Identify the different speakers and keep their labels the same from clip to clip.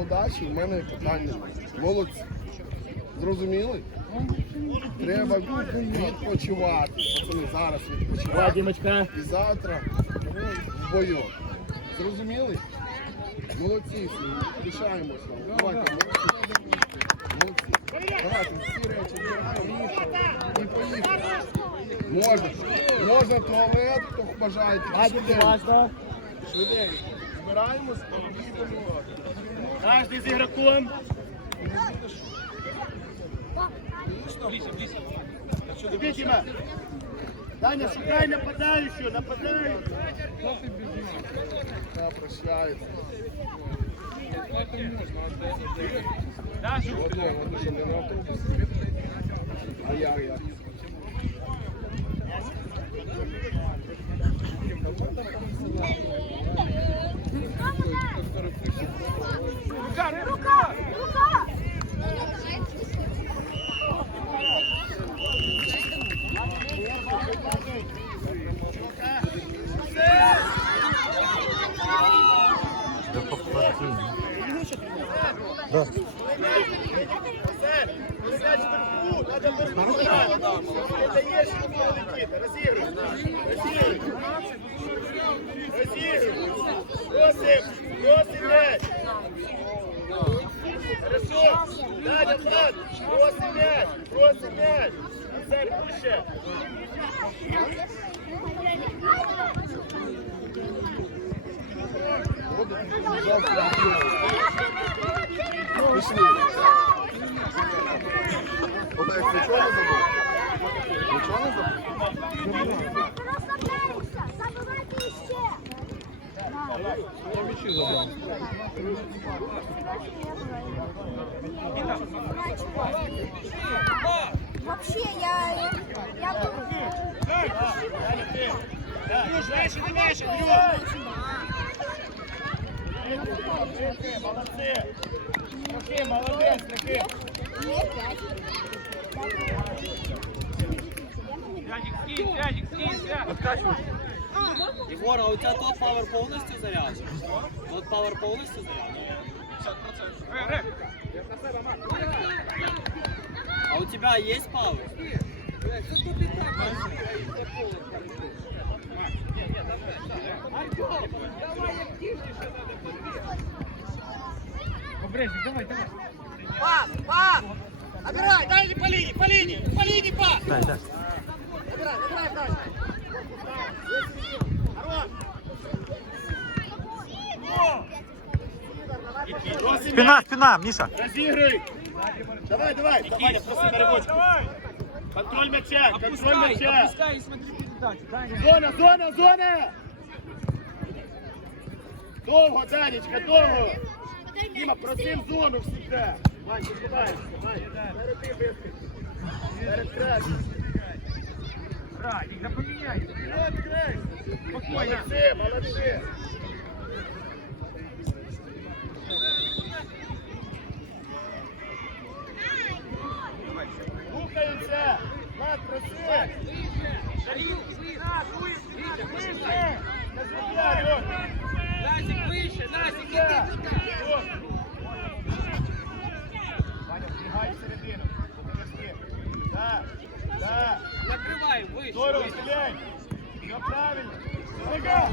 Speaker 1: Удачі, в мене питання. Молодці. Зрозуміли? Треба відпочивати. Пацани, зараз відпочивати. І завтра в бою. Зрозуміли? Молодці, пишаємося. Давайте, молодці. Молодці. Давайте всі речі збираємо і поїхали. Можна. Можна туалет, хто бажає. Швиденько. Збираємося і їдемо.
Speaker 2: Каждый з ігроком. Іди, Діма. Даня, шукай нападаючого, нападаючого.
Speaker 1: Да, прощається. Одного, вони що не на автобус. А я, я.
Speaker 3: Рука! Рука!
Speaker 2: Передач вверху, надо вверху грати. Не даєш йому летіти. Розігруй. Розігруй. Розігруй.
Speaker 1: Пішли. Олег, нічого не забув? Нічого не забув?
Speaker 3: Розслабляємося! Забивайте іще! Вообще, я... Я...
Speaker 2: Дрюш, вище, не вище, Дрюш. Молодці. Трохи, молодець, трохи.
Speaker 3: Мне пять.
Speaker 4: Егор, а у тебя тот пауэр полностью заряжен? Тот пауэр полностью заряжен? А у тебя есть пауэр?
Speaker 5: Пас, пас! Набирай, дай по линии, по линии, по линии пас!
Speaker 6: Дай, дай.
Speaker 5: Набирай, набирай.
Speaker 2: Просим
Speaker 6: Спина, спина, Миша.
Speaker 2: Розігруй! Давай, давай! Ваня, проси на робочку. Контроль м'яча! Контроль м'яча!
Speaker 4: Опускай и смотри передачу.
Speaker 2: Зона, зона, зона! Довго, Данечка, довго! Діма, просим зону всегда! Вань, ти ховаєшся, Вань! Перед тим вискочи. Перед красним. Молодці, молодці! Рухаємося! Влад, проси! Вище!
Speaker 4: Назик, выше, Назик, иди туда.
Speaker 2: Ваня, вбігай всередину. Да, да.
Speaker 4: Накрывай, выше.
Speaker 2: Здорово,
Speaker 4: выше.
Speaker 2: стреляй. Все правильно. Нога.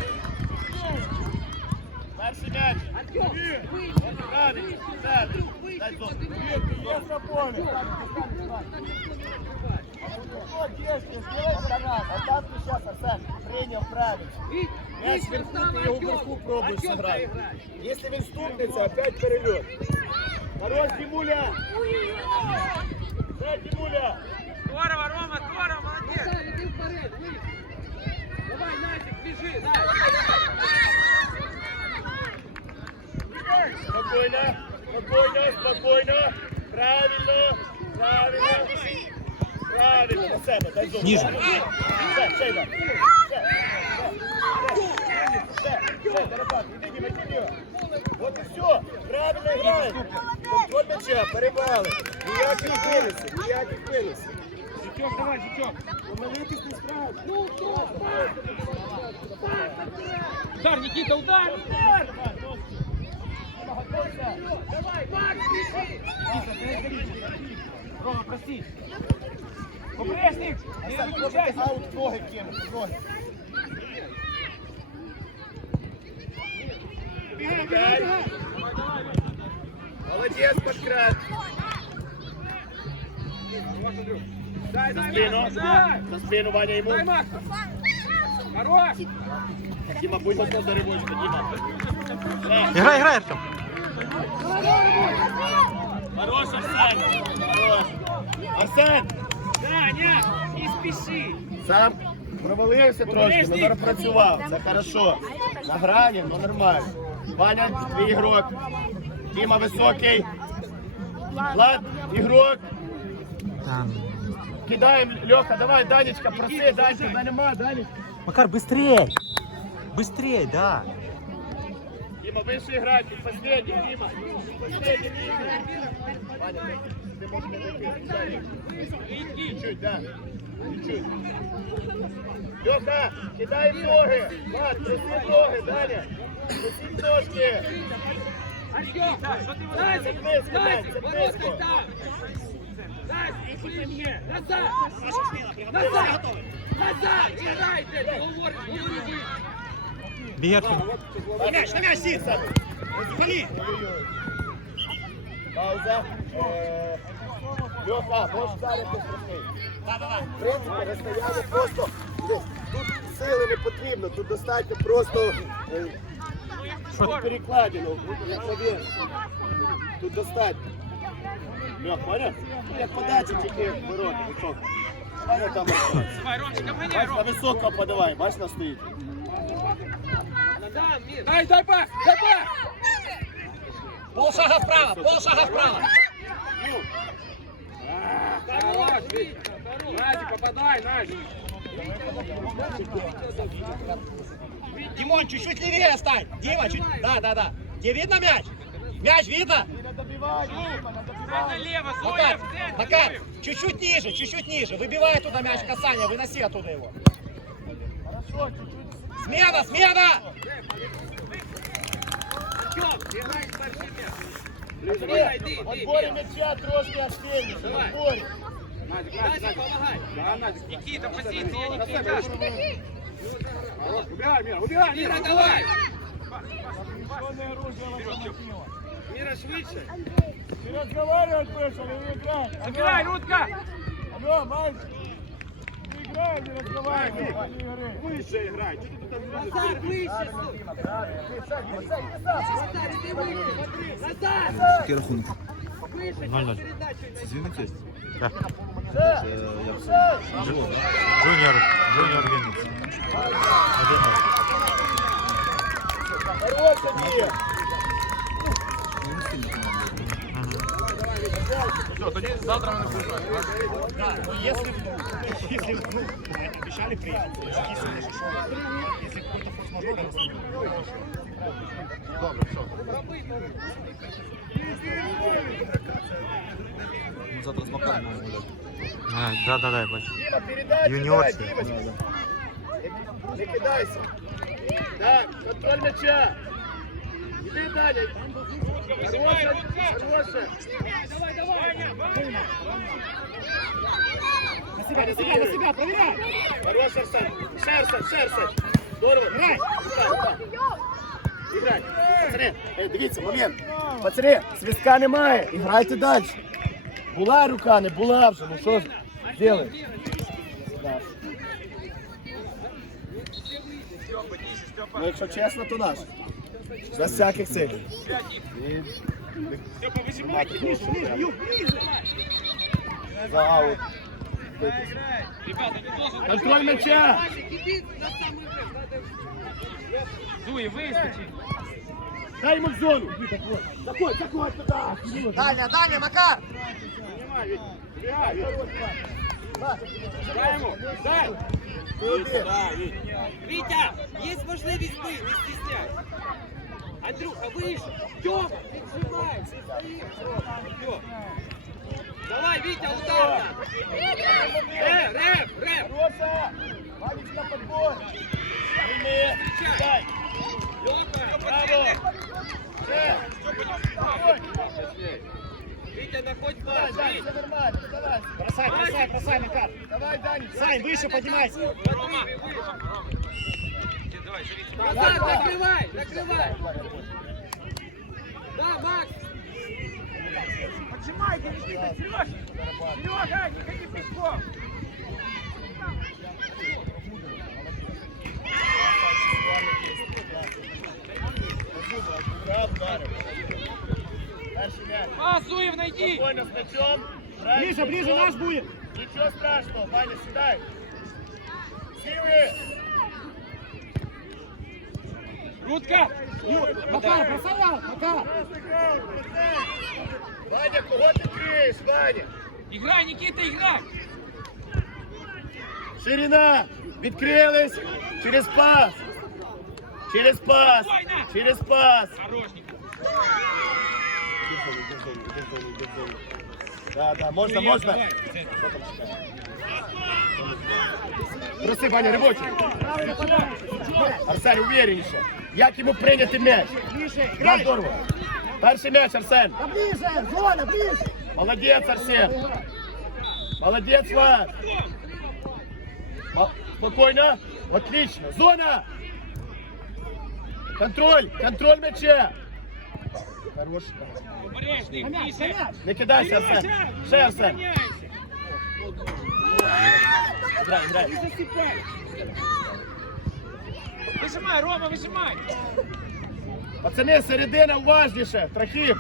Speaker 2: Принял правильно. Мяч вверху, ты его вверху пробуешь сыграть. Если він стукнется, опять перелет. Хорош, Димуля. Да, Димуля.
Speaker 4: Здорово, Рома, здорово, молодец. Иди вперед. Давай, Назик, бежи, Назик.
Speaker 2: Спокойно, спокойно, спокойно. Правильно, правильно. Правильно, на себе, дай зону.
Speaker 6: Ніже.
Speaker 2: Все, все, Іван. Все, все, все, все, Тарапат, іди, Діма, іди, Діма. От і все, правильно граємо. Контроль м'яча, перевали. Ніяких вилиців, ніяких вилиців. Житьок, давай, житьок. Помилитись не справді. Ну,
Speaker 4: Удар, Никита, удар.
Speaker 2: Удар!
Speaker 4: Давай, Макс, бежи!
Speaker 1: Рома, прости. Попресник, не выключайся.
Speaker 2: аут ноги кинуть, ноги. Молодец, подкрат.
Speaker 4: Дай, дай,
Speaker 2: спину.
Speaker 4: Дай!
Speaker 2: За спину, Ваня, ему.
Speaker 4: Дай, Макс! Хорош!
Speaker 2: Дима, будь готов до рыбочка, Дима.
Speaker 6: Играй, играй, Артем.
Speaker 2: Хорош, Арсен. Хорош. Арсен,
Speaker 4: Даня, не спеши!
Speaker 2: сам провалився трошки, але зараз працював. Це хорошо. На грані, ну нормально. Ваня, твій ігрок. Діма високий. Влад, ігрок.
Speaker 6: Там.
Speaker 2: Кидаємо, Льоха, давай, Данечка, проси, Данечка, да нема, Данечка.
Speaker 6: Макар, быстрей! Быстрей, да.
Speaker 2: Дима, выше играть, последний, Дима. Последний, Дима. Ваня, ты можешь мне. Чуть-чуть, да. Чуть-чуть. Леха, кидай ноги. Влад, проси в ноги, Даня. Проси в ножки.
Speaker 4: Артем,
Speaker 2: Цепнись,
Speaker 4: Дайте,
Speaker 2: кидай,
Speaker 4: дайте,
Speaker 2: цепнись.
Speaker 4: ворот там! Дай, иди мне! Назад! Назад! Назад! Играйте! Ты говоришь, говорю вы!
Speaker 6: Беги, Артем.
Speaker 5: На мяч, на мяч, Сид! Вали!
Speaker 2: Пауза. Е, Льоха, можеш зараз пострахнути. В принципі, розстояння просто десь, тут сили не потрібно, тут достатньо просто е,
Speaker 6: Що?
Speaker 2: перекладину, як навіс. Тут достатньо. Льох, поняв? Ну, Як подача тільки в ворота, високо. Ваня там осталось.
Speaker 4: Давай, Ромчик, обгоняй,
Speaker 2: Бач, на
Speaker 4: Ром!
Speaker 2: високо подавай, бач, на стоїть.
Speaker 4: Дай, дай пас! Дай пас!
Speaker 5: Полшага вправо, полшага вправо!
Speaker 4: Хорош! Назик, попадай, Назик!
Speaker 5: Димон, чуть-чуть левее стань! Дима, чуть... Да, да, да. Тебе видно мяч? Мяч видно?
Speaker 4: Налево, Зоя,
Speaker 5: Макар, чуть-чуть ниже, чуть-чуть ниже. Выбивай туда мяч касания, выноси оттуда его. Смена, смена!
Speaker 4: Артем, играй с большим мячом.
Speaker 2: Андрій,
Speaker 4: Давай, иди,
Speaker 2: в
Speaker 4: иди,
Speaker 2: отборі
Speaker 4: иди.
Speaker 2: м'яча трошки
Speaker 4: Давай.
Speaker 2: отборі.
Speaker 4: Назик, помогай! Никита, позиция, Никита!
Speaker 1: Убирай, Мира, убирай,
Speaker 4: Мира,
Speaker 1: Мира.
Speaker 4: давай! Мира, швидше!
Speaker 1: Не разговаривать больше, не играть.
Speaker 4: Забирай, Рудка!
Speaker 1: Алло, мальчик. Не играй, не разговаривай. не играй.
Speaker 2: Вище грай, що ти тут
Speaker 4: Назад, выше! Назад, иди выше! Назад!
Speaker 6: Який рахунок?
Speaker 4: Выше,
Speaker 6: Ноль-ноль.
Speaker 4: передачу.
Speaker 6: Так.
Speaker 2: Все, все.
Speaker 6: Джуніор, Джуніор Вінниці. Один-ноль.
Speaker 2: Хороша дія.
Speaker 5: Да, ну если, если, ну, обещали приехать, то записывали, что если какой-то форс-мажор,
Speaker 6: А, да, да, да, я бачу.
Speaker 2: Діма, передай,
Speaker 6: Юніорці.
Speaker 2: кидай, Дімочка. Не, не кидайся. Так, контроль м'яча. Іди, Даня. Хороша, хороша.
Speaker 4: Давай, давай!
Speaker 5: на себя, на себя, на себя, проверяй!
Speaker 2: Хорош, Арсен. Ще, Арсен, ще, Арсен. Здорово. Грай. Грай, Іграй. Пацани, е, дивіться, момент. Пацани, свистка немає. Іграйте далі. Була рука, не була вже. Ну що ж, зробимо? Ну, якщо чесно, то наш. Без всяких цих. За аут. Контроль м'яча.
Speaker 4: Зуи, выскочи!
Speaker 2: Дай ему в зону. Заходь, заходь туда.
Speaker 5: Даня, Даня, Макар!
Speaker 2: Дай ему. Дай.
Speaker 4: Витя, есть можливість бий, не стесняйся. Андрюха, выше. Тём, прижимай, все стоит. Всё. Давай, Витя, ударно. Рэп, рэп, рэп.
Speaker 2: Роса. Ванечка, подбор. Прими. Дай.
Speaker 4: Лёха,
Speaker 2: Браво.
Speaker 4: Витя, находь
Speaker 2: Давай, все нормально, давай.
Speaker 5: Бросай, бросай, бросай, Макар.
Speaker 2: Давай, Даня.
Speaker 5: Сань, выше поднимайся.
Speaker 4: Назад, накрывай, накрывай. Да, Макс.
Speaker 1: Поджимайте, Никита, Сереж! Серега, не ходи пешком! А, Зуев, найди!
Speaker 2: Спокойно с мячом.
Speaker 5: Ближе, ближе наш будет.
Speaker 2: Ничего страшного, Ваня, седай. Силы.
Speaker 1: Рудка!
Speaker 5: Макар, бросай Макар.
Speaker 2: Ваня, кого ты криешь, Ваня?
Speaker 1: Играй, Никита, играй!
Speaker 2: Ширина. Відкрились. Через пас. Через пас. Через пас. Да, да, можна, можна. Проси, Ваня, робочий. Арсен, уверенніше. Як йому прийняти м'яч?
Speaker 5: Играй.
Speaker 2: здорово. Перший м'яч, Арсен.
Speaker 5: Зона, ближе.
Speaker 2: Молодец, Арсен. Молодец, Влад. Спокойно. Отлично. Зона. Контроль. Контроль мяча. Хорош. Не кидайся, Арсен. Ще, Арсен. Играй, играй.
Speaker 1: Выжимай, Рома, выжимай!
Speaker 2: Пацани, середина уважніше. Трохим.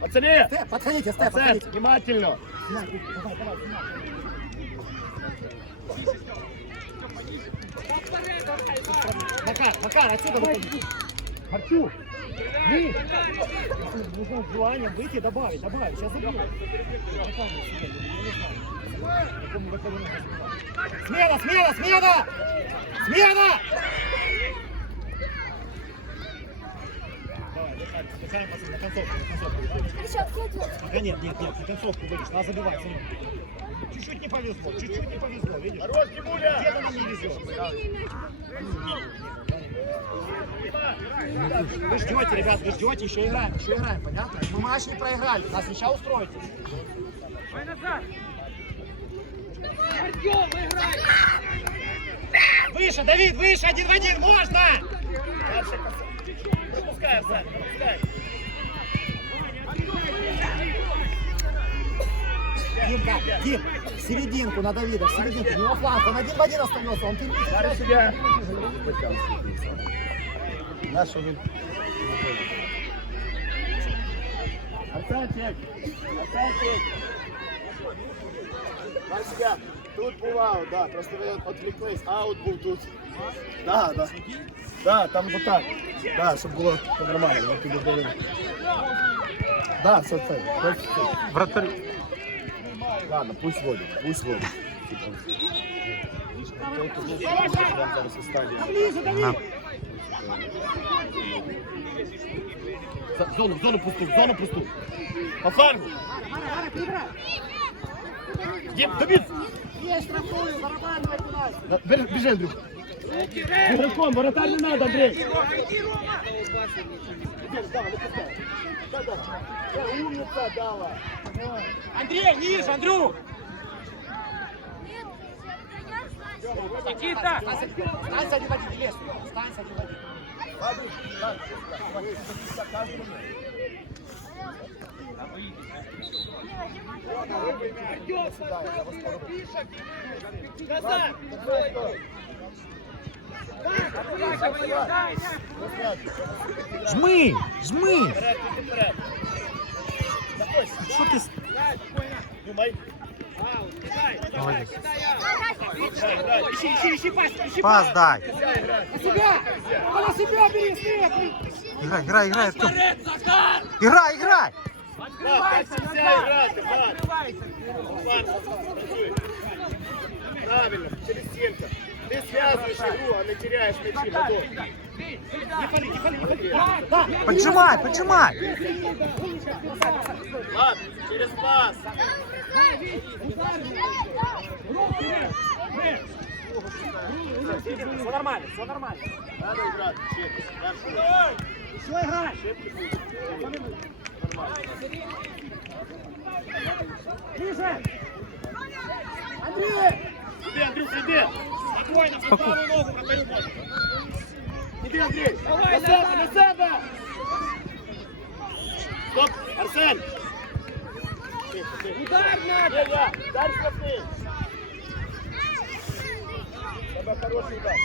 Speaker 2: Пацани.
Speaker 5: Степ, подходите, Степ,
Speaker 2: Арсен,
Speaker 5: подходите.
Speaker 2: внимательно.
Speaker 5: Давай, давай, давай. Макар, Макар, отсюда выходи. Артюр, вы. Нужно желание выйти и добавить, добавить. Сейчас забью. Макар, не себе, Смена! Давай, на концовку, на Да нет, нет, нет, на концовку выйдешь, надо забивать. Чуть-чуть не повезло, чуть-чуть не повезло, видишь?
Speaker 2: Хорош, Димуля.
Speaker 5: Где-то не везет. Вы ждете, ребят, вы ждете, еще играем, еще играем, понятно? Мы матч не проиграли, нас сейчас устроите.
Speaker 1: Давай назад!
Speaker 4: Артем.
Speaker 5: Выше, Давид, выше, один в один, можно!
Speaker 2: Дальше касай. Пропускай, Арсен, пропускай.
Speaker 5: Димка, Дим, серединку на Давида, в серединку, не во фланг, он один в один остается, он ты
Speaker 2: Зараз себя. Нашу він. Арсенчик! Арсенчик! Бачиш, я тут бував, да, просто ви відвлеклись, аут був тут. Да, да. Да, там вот так. Да, щоб було по-нормально, ми туди були. Да, все це. Це.
Speaker 6: Вратарь.
Speaker 2: Ладно, пусть водить, пусть водить. В Зону, в зону пусту, в зону пусту. По флангу. Дим, Давид!
Speaker 5: Есть штрафную, барабанивай туда.
Speaker 2: Да, бежи, бежи, Андрюх. Игроком, вратарь не надо, Андрей. Умница, Дава.
Speaker 1: Андрей, ниже, Андрюх! Никита!
Speaker 5: Станься один в один, лес. Станься один в один.
Speaker 4: Артем, поставь его, Миша. Назад.
Speaker 6: Жми! Жми! Ти? с-
Speaker 2: Думай.
Speaker 5: Ищи, ищи, ищи пас, ищи
Speaker 6: Пас дай!
Speaker 2: Нельзя играть.
Speaker 5: На себя! На себя бери!
Speaker 6: Играй, играй, играй! Играй, играй!
Speaker 2: Иван. Иван, Правильно, через стенку. Ты связываешь игру, а не теряешь мячи. Готов.
Speaker 6: Поджимай, поджимай!
Speaker 2: Ладно, через пас.
Speaker 5: Все нормально, все нормально.
Speaker 2: Надо играть. Через. Дальше.
Speaker 5: Що грай? Ближе! Андрій!
Speaker 2: Іди, Андрюх, іди. Спокійно, під праву ногу, вратарю можна. Іди, Андрій. На себе, на себе. Стоп, Арсен. Тихо, тихо.
Speaker 4: Удар надо!
Speaker 2: Є, я. Дай штрафний. Тебе хороший удар.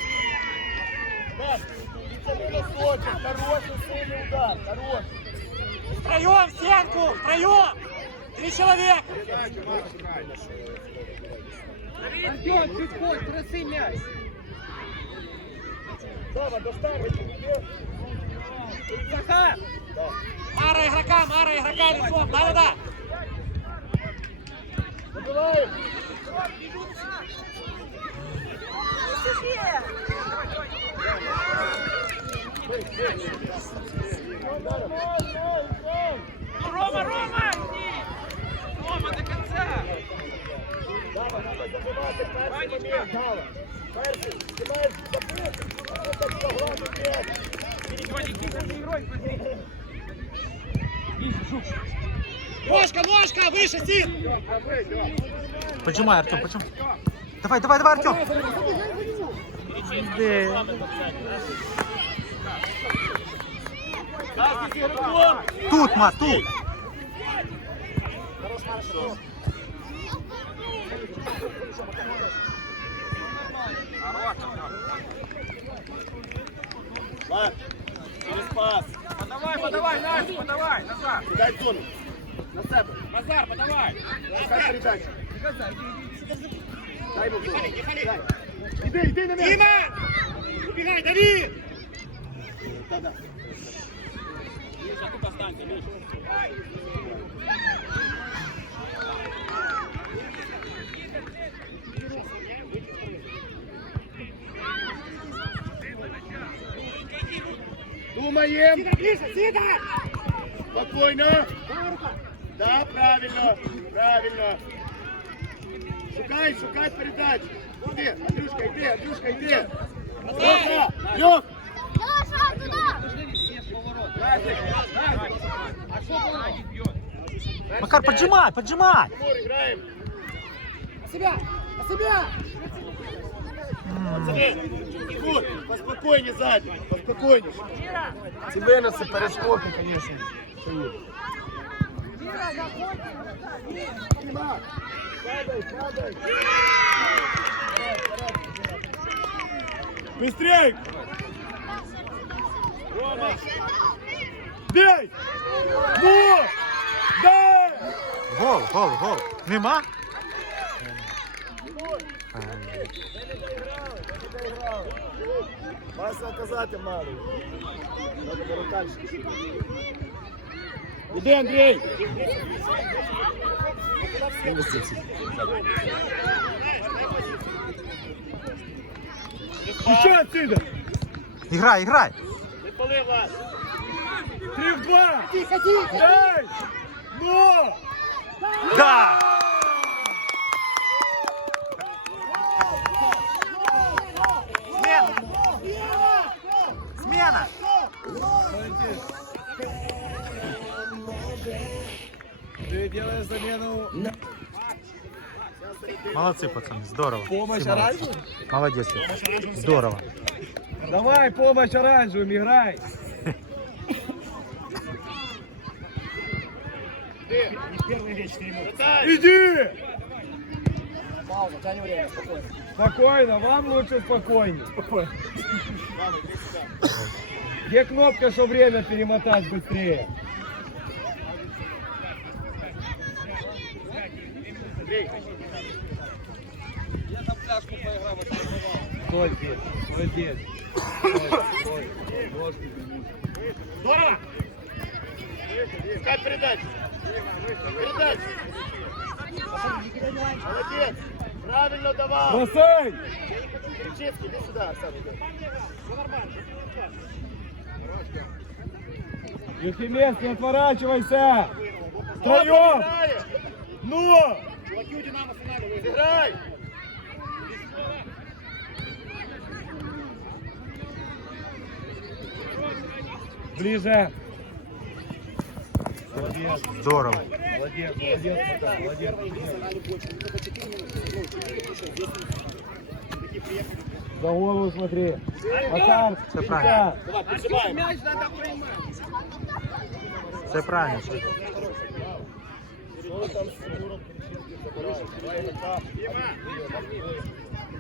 Speaker 2: Маш, це не носочок. Хороший, сильний удар. Хороший.
Speaker 5: Втроем в стенку! Втроем! Три человека!
Speaker 4: Артем, чуть ходь, проси мяч!
Speaker 2: Сава, достань, іди.
Speaker 4: Захар!
Speaker 5: Мара игрока, Мара игрока лицом! Да-да-да!
Speaker 2: Забиваємо.
Speaker 4: Рома, Рома! Рома, до конца!
Speaker 2: М'яч.
Speaker 5: Ножка, ножка! Выше, Син!
Speaker 6: Поджимай, Артем, поджимай. Давай, давай, давай, Артем.
Speaker 2: Ігроком.
Speaker 6: Тут, Мат, тут.
Speaker 2: Через пас.
Speaker 4: Подавай, подавай, Настя, подавай! Назад!
Speaker 2: Дай зону. На себе.
Speaker 4: Назар, подавай!
Speaker 2: Дай передачу. Дай йому зону. Дай. Іди, іди на м'яч.
Speaker 5: Убегай, Давид!
Speaker 2: Да-да. Думаем.
Speaker 5: Ближе, Сида!
Speaker 2: Спокойно. Да, правильно. Правильно. Шукай, шукай передачу. Іди, Андрюшка, іди, Андрюшка, іди. Льоха, Льох.
Speaker 6: Макар, поджимай, поджимай.
Speaker 5: Себя! Себя!
Speaker 2: Поспокойнее сзади, поспокойнее. Тебе на це перескоки, конечно. Падай, падай. Быстрей! Рома! Дай!
Speaker 6: Гол, гол, гол. Нема?
Speaker 2: Вас наказати руками. Іди, Андрій! Еще отсюда!
Speaker 6: Играй, играй.
Speaker 2: Не пали, Влад!
Speaker 5: Три в два! Тихо, тихо!
Speaker 2: Дай! Ну!
Speaker 6: Да! Смена! Смена!
Speaker 1: Ты делаешь замену.
Speaker 6: Молодцы, пацаны, здорово.
Speaker 1: Помощь оранжевым?
Speaker 6: Молодец. Здорово.
Speaker 1: Давай, помощь оранжевым, играй.
Speaker 5: Первый речь, четыре минуты.
Speaker 2: Иди!
Speaker 5: Пауза, тянем время, спокойно.
Speaker 1: Спокойно, вам лучше спокойнее. Где кнопка, что время перемотать быстрее? Стой здесь, стой здесь. Стой, стой.
Speaker 2: Здорово! Искать передачу! Передачу! Молодец! Правильно давал!
Speaker 1: Бросай!
Speaker 2: Кричевский, иди сюда, Арсен, иди.
Speaker 1: Ефимец, не отворачивайся! Втроем! Ну!
Speaker 2: Чуваки у Динамо финале, сыграй!
Speaker 1: Ближе.
Speaker 6: Здорово.
Speaker 1: молодец, молодец, молодец. За голову смотри. Макар,
Speaker 6: Все правильно. Все правильно.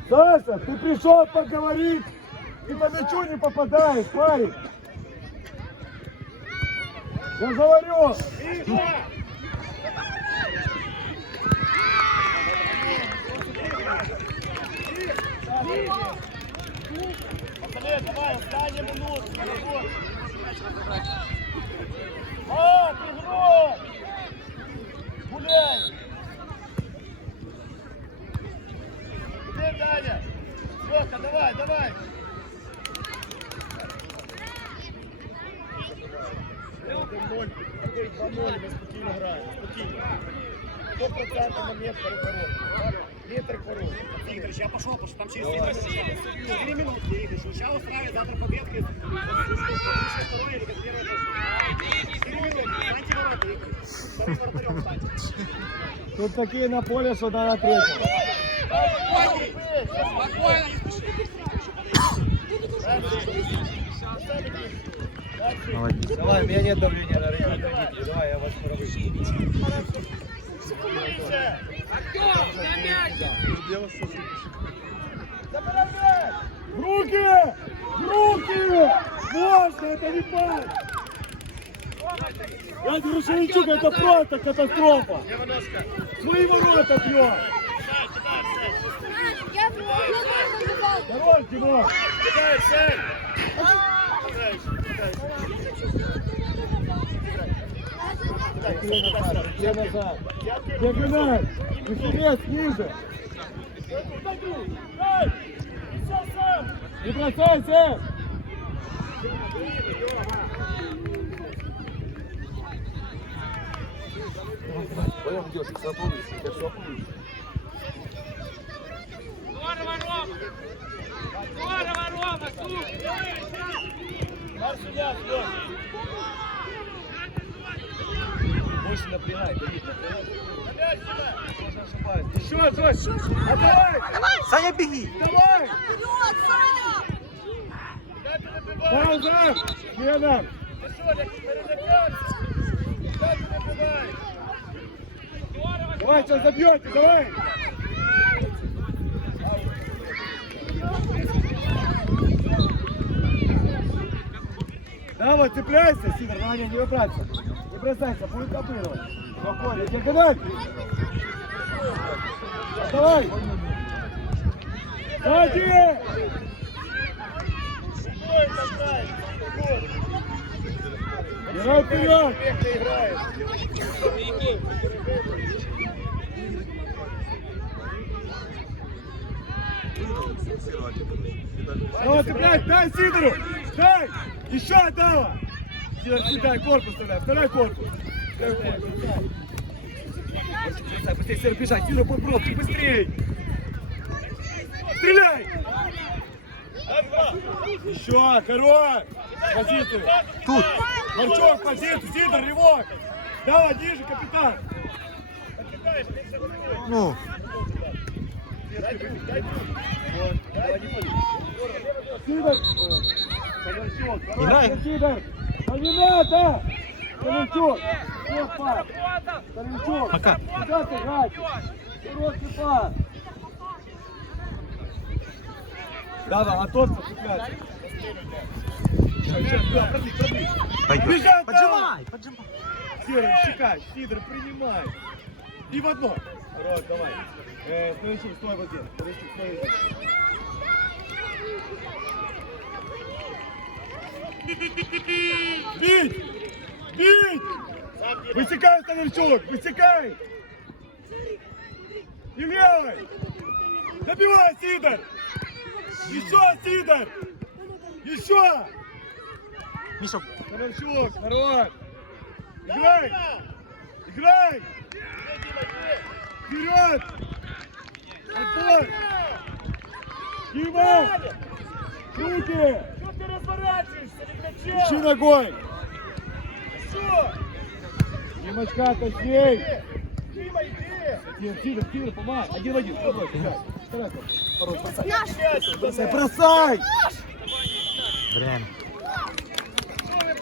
Speaker 1: Саша, ты пришел поговорить и по мячу не попадаешь, парень. Я говорю.
Speaker 2: Пацани, давай, останні минути. А, ти гром! Гуляй! Іди, Даня! Льоха, давай, давай! такий 2-0, ми спокійно граємо, спокійно. 100% момент переворот. Метр ворот.
Speaker 5: Игорь, я пошел, потому что там через 4 минутки, Игорь, что сейчас устраивает завтра победки. Второй или как первый пошел. 4 минутки, встаньте ворота, Игорь. Вторым вратарем встаньте.
Speaker 1: Тут такие на поле, что надо третьего.
Speaker 6: Молодец.
Speaker 1: Давай, у меня нет давления на ребят. Давай, я вас. В руки! Руки! Можно, это не пас! Я Грушевичук, это просто катастрофа! Свои ворота бьет! Хорош, Дима!
Speaker 2: Кидай, Сань!
Speaker 1: Где назад? Диагональ! Весерец ниже! Не бросайся!
Speaker 4: Здорово, Рома. Здорово, Рома, супер.
Speaker 2: Марш сюда, Лёш!
Speaker 1: Больше напрягай, Давид, напрягай. Еще, Жось! Отдавай!
Speaker 6: Саня, беги.
Speaker 1: Давай! Пауза! Лена! Давай, сейчас забьете, давай! Давай, цепляйся, Сидор, на не выбраться. Не бросайся, будет копырывать. Спокойно, диагональ. Давай! Сзади!
Speaker 2: Ой, там играет! Вот!
Speaker 1: Играй вперед!
Speaker 2: Век ты играешь!
Speaker 1: Давай, цепляй, дай Сидору! Дай! Еще дава! Сидор, дай корпус вставляй, вставляй корпус. Быстрее, быстрее, Сидор, бежать, Сидор, под бровки, быстрей! Стреляй! Еще, хорош! Позицию!
Speaker 6: Тут.
Speaker 1: Марчок, позицию, Сидор, ревок! Давай, ниже, капитан!
Speaker 6: Ну,
Speaker 1: Сидор!
Speaker 6: Играй.
Speaker 1: Сидор! Да не надо! Ковальчук! Все, пас! Ковальчук!
Speaker 6: Пока.
Speaker 1: Куда ты играть? Короткий пас! Давай, а тот цепляйся! Сейчас, да, пробей, пробей!
Speaker 6: пойдем.
Speaker 1: Бежать,
Speaker 6: Поджимай, поджимай.
Speaker 1: Сидор, щекай, Сидор, принимай! И в одно! Хорош, давай! Э, Стоячи, стой вот здесь! Стоячи, стой вот здесь! Бить! Бить! Высекай, Станарчук! Высекай! И левой! Добивай, Сидор! Еще, Сидор! Еще!
Speaker 6: Миша,
Speaker 1: Станарчук, хорош! Играй! Играй! Вперед! Отбор! Дима! Руки!
Speaker 2: Что ты м'яча.
Speaker 1: Ищи ногой. Димочка, точней.
Speaker 2: Діма, йди.
Speaker 1: Тир, Тир, Тир, помогай. Один в один. Давай, давай. Давай, бросай. Бросай, бросай.
Speaker 6: Время.